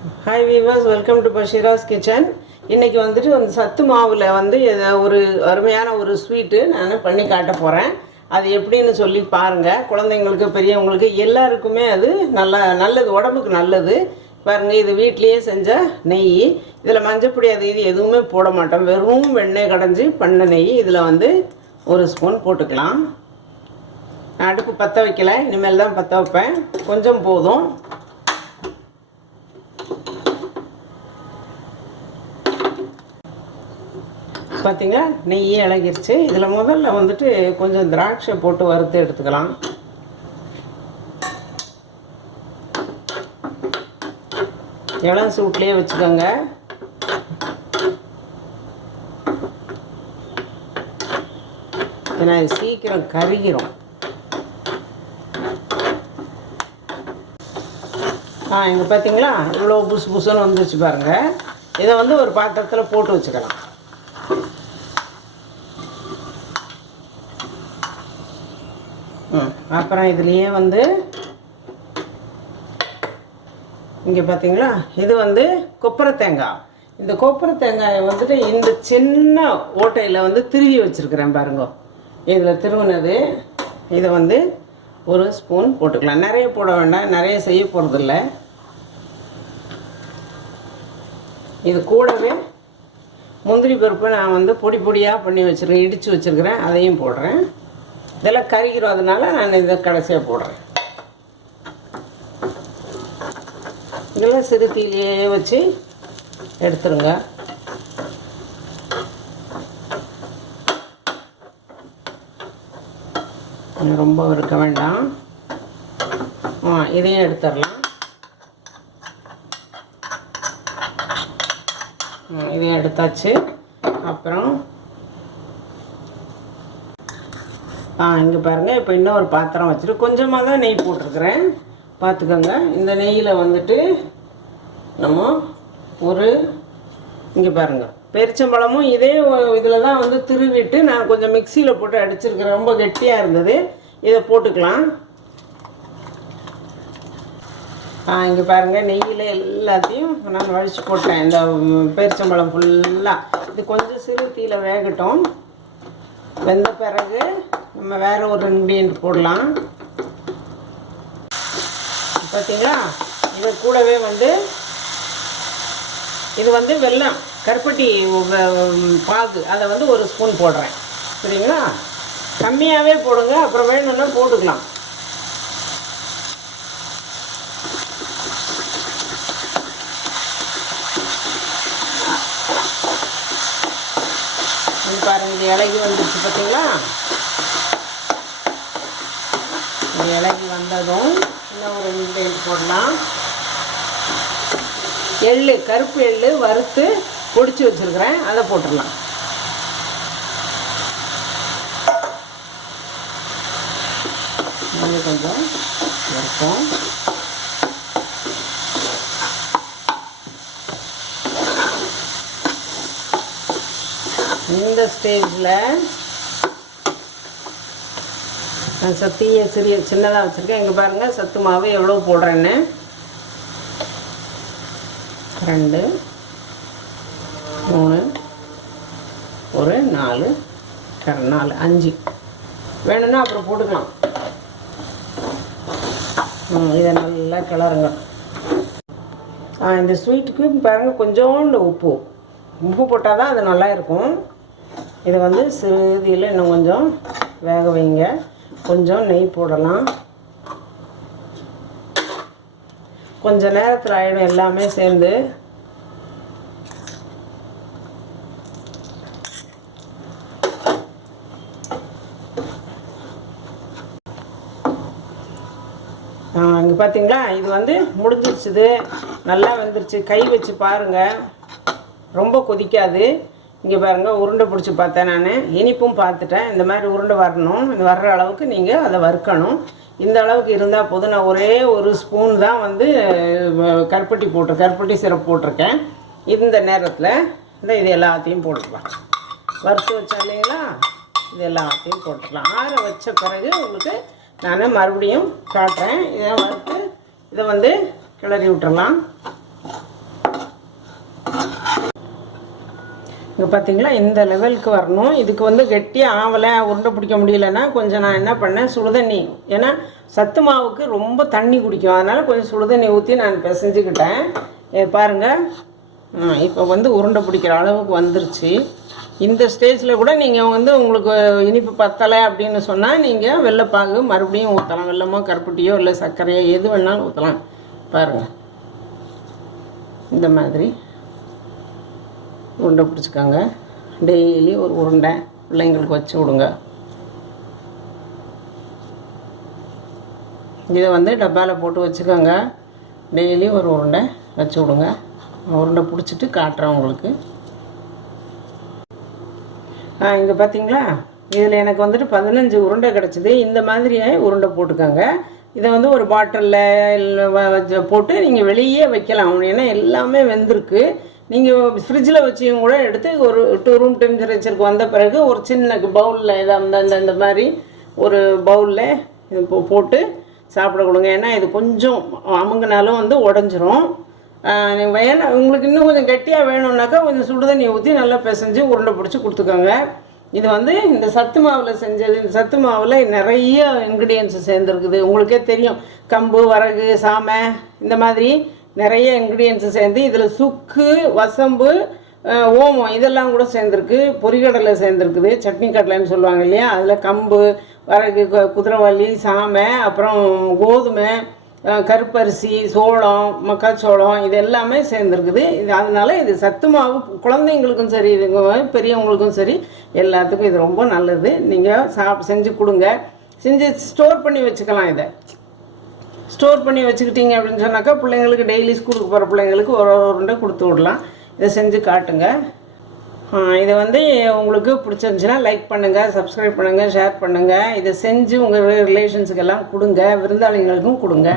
Hi viewers, welcome to Basheera's kitchen. இன்னைக்கு வந்துட்டு அந்த சத்து மாவுல வந்து ஒரு அருமையான ஒரு ஸ்வீட் நான் பண்ணி காட்ட போறேன். அது எப்படின்னு சொல்லி பாருங்க. குழந்தைகளுக்கு பெரியவங்களுக்கு எல்லாருக்குமே அது நல்லது, உடம்புக்கு நல்லது. பாருங்க, இது வீட்லயே செஞ்ச நெய். இதுல மஞ்சப்பொடி அது இது எதுவுமே போட மாட்டோம். வெறும் வெண்ணெய் கடைஞ்சி பண்ண நெய். இதுல வந்து ஒரு ஸ்பூன் போட்டுக்கலாம். அடுப்பு பற்ற வைக்கல, இனிமேல் தான் பற்ற வைப்பேன். கொஞ்சம் போதும். பார்த்தீங்களா, நெய்யே இளகிருச்சு. இதில் முதல்ல வந்துட்டு கொஞ்சம் திராட்சை போட்டு வறுத்து எடுத்துக்கலாம். இளம் சூட்லேயே வச்சுக்கோங்க. ஏன்னா இது சீக்கிரம் கருகிரும். இங்கே பார்த்தீங்களா, இவ்வளோ புசு புசுன்னு வந்துச்சு பாருங்கள். இதை வந்து ஒரு பாத்திரத்தில் போட்டு வச்சுக்கலாம். அப்புறம் இதுலேயே வந்து இங்கே பார்த்தீங்களா, இது வந்து கொப்பரை தேங்காய். இந்த கொப்பரை தேங்காயை வந்துட்டு இந்த சின்ன ஓட்டையில் வந்து திருவி வச்சுருக்கிறேன் பாருங்க. இதில் திருவினது இதை வந்து ஒரு ஸ்பூன் போட்டுக்கலாம். நிறைய போட வேண்டாம், நிறைய செய்ய போகிறதில்ல. இது கூடவே முந்திரி பருப்பு நான் வந்து பொடி பொடியாக பண்ணி வச்சுருக்கேன், இடித்து வச்சுருக்கிறேன், அதையும் போடுறேன். இதெல்லாம் கருகிரும், அதனால நான் இதை கடைசியாக போடுறேன். இதெல்லாம் சிறு தீயிலேயே வச்சு எடுத்துருங்க. ரொம்ப இருக்க வேண்டாம். இதையும் எடுத்துடலாம். இதையும் எடுத்தாச்சு. அப்புறம் இங்கே பாருங்கள், இப்போ இன்னொரு பாத்திரம் வச்சுட்டு கொஞ்சமாக தான் நெய் போட்டிருக்கிறேன், பார்த்துக்கோங்க. இந்த நெய்யில் வந்துட்டு நம்ம இங்கே பாருங்கள், பெரிச்சம்பழமும் இதே இதில் தான் வந்து திருவிட்டு நான் கொஞ்சம் மிக்சியில் போட்டு அடிச்சிருக்கிறேன். ரொம்ப கெட்டியாக இருந்தது. இதை போட்டுக்கலாம். இங்கே பாருங்கள், நெய்யில் எல்லாத்தையும் நான் வழித்து போட்டேன். இந்த பெரிச்சம்பழம் ஃபுல்லாக இது கொஞ்சம் சிறு தீயில் வேகட்டும். வெந்த பிறகு நம்ம வேறு ஒரு இன்க்ரீடியன்ட் போடலாம். பார்த்தீங்களா, இது கூடவே வந்து இது வந்து வெல்லம், கருப்பட்டி பாகு, அதை வந்து ஒரு ஸ்பூன் போடுறேன். சரிங்களா, கம்மியாகவே போடுங்க, அப்புறம் வேணும்னா போட்டுக்கலாம். பாருங்க, இது இலகி வந்துடுச்சு பார்த்தீங்களா. இது இலகி வந்ததும் இன்னும் ஒரு இன்க்ரீடியன்ட் போடலாம். எள்ளு, கருப்பு எள்ளு வறுத்து பொடிச்சு வச்சுருக்கிறேன், அதை போட்டுடலாம். கொஞ்சம் வறுப்போம். இந்த ஸ்டேஜில் நான் சத்தியை சின்னதாக வச்சுருக்கேன். இங்கே பாருங்கள், சத்து மாவு எவ்வளோ போடுறேன்னு. 2 3 ஒரு 4 5 வேணும்னா அப்புறம் போட்டுக்கலாம். இதை நல்லா கிளறுங்க. இந்த ஸ்வீட்டுக்கு பாருங்கள், கொஞ்சோண்டு உப்பு போட்டால் தான் அது நல்லா இருக்கும். இதை வந்து சிறுதியில் இன்னும் கொஞ்சம் வேக வைங்க. கொஞ்சம் நெய் போடலாம். கொஞ்சம் நேரத்தில் ஆகிடும் எல்லாமே சேர்ந்து. இங்கே பார்த்தீங்களா, இது வந்து முடிஞ்சிருச்சுது, நல்லா வந்துருச்சு. கை வச்சு பாருங்கள், ரொம்ப கொதிக்காது. இங்கே பாருங்கள், உருண்டை பிடிச்சி பார்த்தேன் நான், இனிப்பும் பார்த்துட்டேன். இந்த மாதிரி உருண்டை வரணும். இது வர்ற அளவுக்கு நீங்கள் அதை வறுக்கணும். இந்த அளவுக்கு இருந்தால் போதும். நான் ஒரே ஒரு ஸ்பூன் தான் வந்து கருப்பட்டி சிரப் போட்டிருக்கேன். இந்த நேரத்தில் இது எல்லாத்தையும் போட்டுக்கலாம். வறுத்து வச்சா இல்லைங்களா, இது எல்லாத்தையும் போட்டுக்கலாம். ஆற வச்ச பிறகு உங்களுக்கு நான் மறுபடியும் காட்டுறேன். இதை வறுத்து இதை வந்து கிளறி விட்டுறலாம். இங்கே பார்த்தீங்களா இந்த லெவலுக்கு வரணும். இதுக்கு வந்து கெட்டியாக ஆவலை உருண்டை பிடிக்க முடியலன்னா கொஞ்சம் நான் என்ன பண்ணேன், சுடுதண்ணி, ஏன்னா சத்து மாவுக்கு ரொம்ப தண்ணி குடிக்கும், அதனால் கொஞ்சம் சுடுதண்ணி ஊற்றி நான் பிசைஞ்சுக்கிட்டேன். பாருங்கள், இப்போ வந்து உருண்டை பிடிக்கிற அளவுக்கு வந்துருச்சு. இந்த ஸ்டேஜில் கூட நீங்கள் வந்து உங்களுக்கு இனிப்பு பத்தலை அப்படின்னு சொன்னால் நீங்கள் வெள்ளைப்பாகு மறுபடியும் ஊற்றலாம். வெல்லமோ கருப்பட்டியோ இல்லை சர்க்கரையோ எது வேணாலும் ஊற்றலாம். பாருங்கள், இந்த மாதிரி உருண்டை பிடிச்சிக்கோங்க. டெய்லி ஒரு உருண்டை பிள்ளைங்களுக்கு வச்சு விடுங்க. இதை வந்து டப்பாவில் போட்டு வச்சுக்கோங்க. டெய்லி ஒரு உருண்டை வச்சு விடுங்க. உருண்டை பிடிச்சிட்டு காட்டுறேன் உங்களுக்கு. இங்கே பார்த்தீங்களா, இதில் எனக்கு வந்துட்டு 15 உருண்டை கிடச்சிது. இந்த மாதிரியே உருண்டை போட்டுக்கோங்க. இதை வந்து ஒரு பாட்டிலில் போட்டு நீங்கள் வெளியே வைக்கலாம். ஏன்னா எல்லாமே வெந்திருக்கு. நீங்கள் ஃப்ரிட்ஜில் வச்சியும் கூட எடுத்து ஒரு 2 ரூம் டெம்பரேச்சருக்கு வந்த பிறகு ஒரு சின்ன பவுலில் இந்த மாதிரி ஒரு பவுலில் போட்டு சாப்பிட கொடுங்க. ஏன்னா இது கொஞ்சம் அமுங்கினாலும் வந்து உடஞ்சிரும். வேணா உங்களுக்கு இன்னும் கொஞ்சம் கெட்டியாக வேணும்னாக்கா கொஞ்சம் சுடுதண்ணி ஊற்றி நல்லா பிசைஞ்சு உருண்டை பிடிச்சி கொடுத்துக்கோங்க. இது வந்து இந்த சத்து மாவில் செஞ்சது. இந்த சத்து மாவில் நிறைய இன்க்ரீடியன்ட்ஸ் சேர்ந்துருக்குது. உங்களுக்கே தெரியும், கம்பு, வரகு, சாமை, இந்த மாதிரி நிறைய இன்க்ரீடியன்ட்ஸு சேர்ந்து இதில் சுக்கு, வசம்பு, ஓமம் இதெல்லாம் கூட சேர்ந்துருக்கு. பொரிகடலை சேர்ந்துருக்குது, சட்னி கடலைன்னு சொல்லுவாங்க இல்லையா. அதில் கம்பு, வரகு, குதிரைவாளி, சாமை, அப்புறம் கோதுமை, கருப்பரிசி, சோளம், மக்காச்சோளம், இது எல்லாமே சேர்ந்துருக்குது. இது அதனால் இது சத்து மாவு குழந்தைங்களுக்கும் சரி, பெரியவங்களுக்கும் சரி, எல்லாத்துக்கும் இது ரொம்ப நல்லது. நீங்கள் செஞ்சு கொடுங்க. செஞ்சு ஸ்டோர் பண்ணி வச்சுக்கலாம். இதை ஸ்டோர் பண்ணி வச்சுக்கிட்டீங்க அப்படின்னு சொன்னாக்கா பிள்ளைங்களுக்கு டெய்லி ஸ்கூலுக்கு போகிற பிள்ளைங்களுக்கு ஒரு உருண்டை கொடுத்து விடலாம். இதை செஞ்சு காட்டுங்க. இதை வந்து உங்களுக்கு பிடிச்சிருந்துச்சின்னா லைக் பண்ணுங்கள், சப்ஸ்கிரைப் பண்ணுங்கள், ஷேர் பண்ணுங்கள். இதை செஞ்சு உங்கள் ரிலேஷன்ஸுக்கெல்லாம் கொடுங்க, விருந்தாளிங்களுக்கும் கொடுங்க.